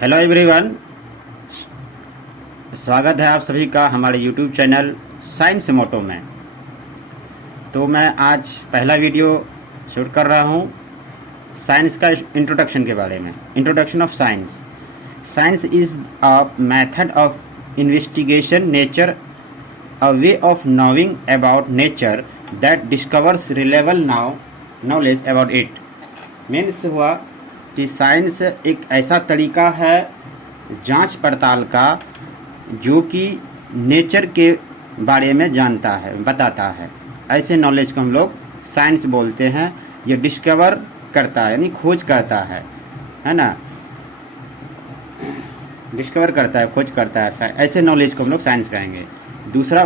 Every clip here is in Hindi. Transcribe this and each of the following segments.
हेलो एवरीवन, स्वागत है आप सभी का हमारे यूट्यूब चैनल साइंस मोटो में। तो मैं आज पहला वीडियो शूट कर रहा हूँ साइंस का इंट्रोडक्शन के बारे में। Introduction of science. Science is a method of investigation nature, a way of knowing about nature that discovers reliable knowledge about it. Means हुआ कि साइंस एक ऐसा तरीका है जांच पड़ताल का जो कि नेचर के बारे में जानता है, बताता है। ऐसे नॉलेज को हम लोग साइंस बोलते हैं। ये डिस्कवर करता है यानी खोज करता है ना। डिस्कवर करता है, खोज करता है, ऐसे नॉलेज को हम लोग साइंस कहेंगे। दूसरा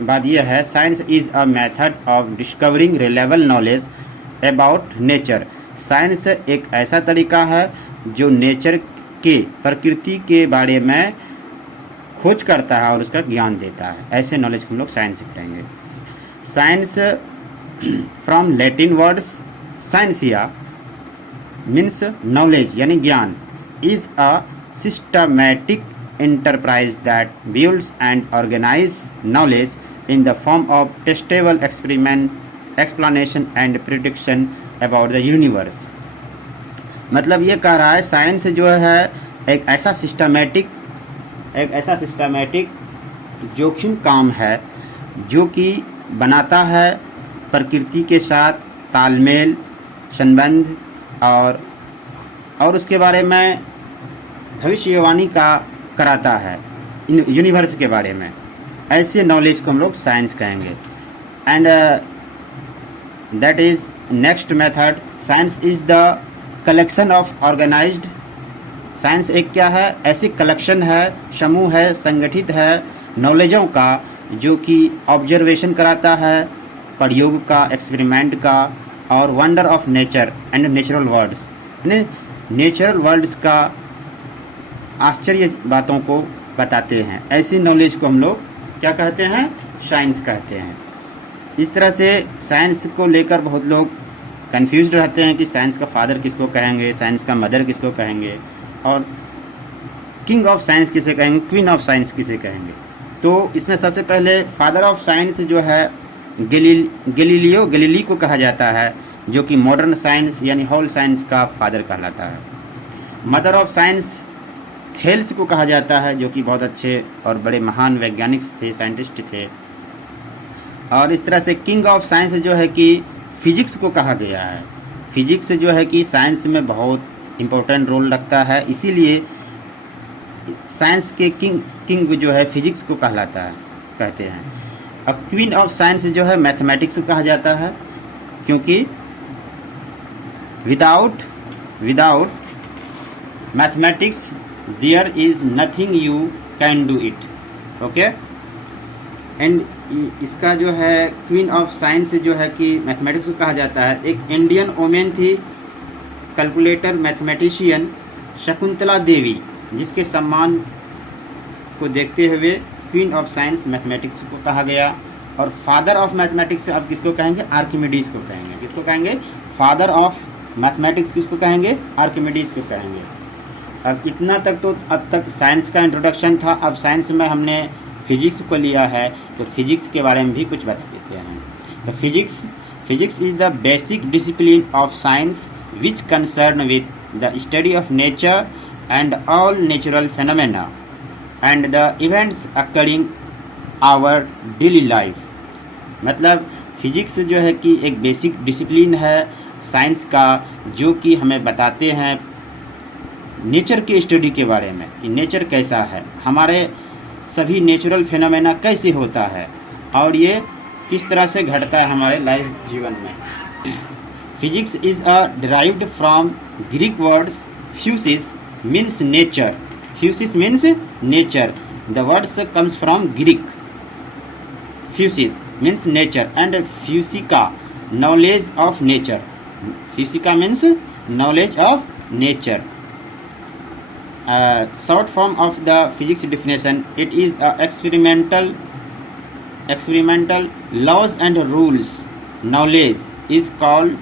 बात यह है, science is a method of discovering reliable knowledge about nature. Science एक ऐसा तरीका है जो नेचर के, प्रकृति के बारे में खोज करता है और उसका ज्ञान देता है। ऐसे नॉलेज को हम लोग साइंस कहेंगे। Science from Latin words scientia means knowledge यानी ज्ञान, is a systematic enterprise that builds and organizes knowledge in the form of testable explanation and prediction about the universe। मतलब ये कह रहा है साइंस जो है एक ऐसा सिस्टमैटिक जोखिम काम है जो कि बनाता है प्रकृति के साथ तालमेल, संबंध और उसके बारे में भविष्यवाणी का कराता है यूनिवर्स के बारे में। ऐसे नॉलेज को हम लोग साइंस कहेंगे। And that is next method, science is the collection of organised. Science एक क्या है, ऐसी कलेक्शन है, समूह है, संगठित है नॉलेजों का जो कि ऑब्जर्वेशन कराता है, प्रयोग का, एक्सपेरिमेंट का, और wonder of nature and natural worlds, natural worlds का आश्चर्य बातों को बताते हैं। ऐसी नॉलेज को हम लोग क्या कहते हैं, साइंस कहते हैं। इस तरह से साइंस को लेकर बहुत लोग कंफ्यूज रहते हैं कि साइंस का फादर किसको कहेंगे, साइंस का मदर किसको कहेंगे, और किंग ऑफ साइंस किसे कहेंगे, क्वीन ऑफ साइंस किसे कहेंगे। तो इसमें सबसे पहले फादर ऑफ साइंस जो है गैलीलियो गैलीली को कहा जाता है, जो कि मॉडर्न साइंस यानी होल साइंस का फादर कहलाता है। मदर ऑफ साइंस थेल्स को कहा जाता है, जो कि बहुत अच्छे और बड़े महान वैज्ञानिक थे, साइंटिस्ट थे। और इस तरह से किंग ऑफ साइंस जो है कि फिजिक्स को कहा गया है। फिजिक्स जो है कि साइंस में बहुत इम्पोर्टेंट रोल रखता है, इसीलिए साइंस के किंग जो है फिजिक्स को कहते हैं। अब क्वीन ऑफ साइंस जो है मैथमेटिक्स को कहा जाता है, क्योंकि without mathematics there is nothing you can do it। Okay. And इसका जो है क्वीन ऑफ साइंस जो है कि मैथमेटिक्स को कहा जाता है, एक इंडियन वोमेन थी, कैलकुलेटर मैथमेटिशियन शकुंतला देवी, जिसके सम्मान को देखते हुए क्वीन ऑफ साइंस मैथमेटिक्स को कहा गया। और फादर ऑफ मैथमेटिक्स अब किसको कहेंगे, आर्किमिडीज को कहेंगे। किसको कहेंगे, फादर ऑफ मैथमेटिक्स किसको कहेंगे, आर्किमिडीज को कहेंगे। अब इतना तक तो अब तक साइंस का इंट्रोडक्शन था। अब साइंस में हमने फिजिक्स को लिया है, तो फिजिक्स के बारे में भी कुछ बता देते हैं। तो physics is the basic discipline of science which concern with the study of nature and all natural phenomena and the events occurring our daily life. मतलब फिजिक्स जो है कि एक बेसिक डिसिप्लिन है साइंस का, जो कि हमें बताते हैं नेचर की स्टडी के बारे में कि नेचर कैसा है, हमारे सभी नेचुरल फेनोमेना कैसे होता है, और ये किस तरह से घटता है हमारे लाइफ जीवन में। Physics is a derived from Greek words physis means nature. Physis means nature. The words comes from Greek. Physis means nature and physika knowledge of nature. Physika means knowledge of nature. Short form of the physics definition, it is a experimental laws and rules knowledge is called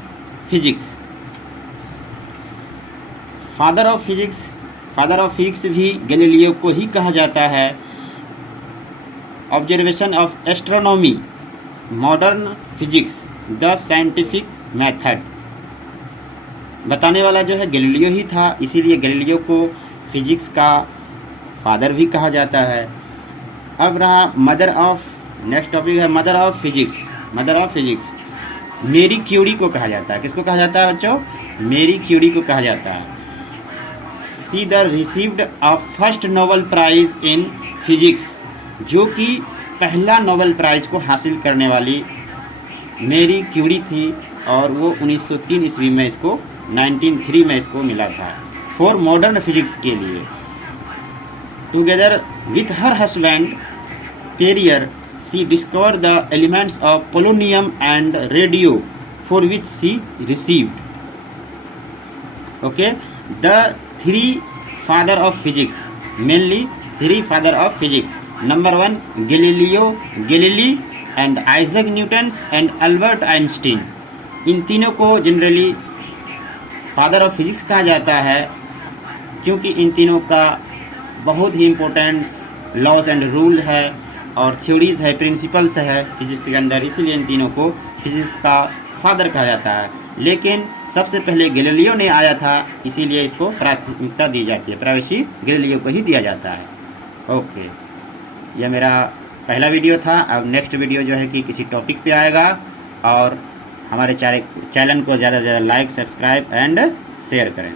physics। father of physics father of physics भी गैलीलियो को ही कहा जाता है। Observation of astronomy, modern physics, the scientific method, बताने वाला जो है गैलीलियो ही था, इसीलिए गैलीलियो को फिजिक्स का फादर भी कहा जाता है। अब रहा मदर ऑफ, नेक्स्ट टॉपिक है mother of physics. Mother of physics Marie Curie को कहा जाता है। किसको कहा जाता है बच्चों? मेरी क्यूरी को कहा जाता है। She the received a first Nobel prize in physics, जो कि पहला नोबेल प्राइज को हासिल करने वाली मेरी क्यूरी थी, और वो 1903 ईस्वी में इसको 1903 में इसको मिला था फॉर मॉडर्न फिजिक्स के लिए। Together with her husband Pierre she discover the elements of polonium and radio for which she received. Okay, the three father of physics, mainly three father of physics, number 1 Galileo Galilei and Isaac Newton and Albert Einstein. इन तीनों को जनरली फादर ऑफ फिजिक्स कहा जाता है, क्योंकि इन तीनों का बहुत ही इम्पोर्टेंस लॉज एंड रूल है और थ्योरीज है, प्रिंसिपल्स है फिजिक्स के अंदर, इसीलिए इन तीनों को फिजिक्स का फादर कहा जाता है। लेकिन सबसे पहले गैलीलियो ने आया था, इसीलिए इसको प्राथमिकता दी जाती है, प्राइवेसी गैलीलियो को ही दिया जाता है। ओके, यह मेरा पहला वीडियो था। अब नेक्स्ट वीडियो जो है कि किसी टॉपिक पे आएगा, और हमारे चैनल को ज़्यादा से ज़्यादा लाइक, सब्सक्राइब एंड शेयर करें।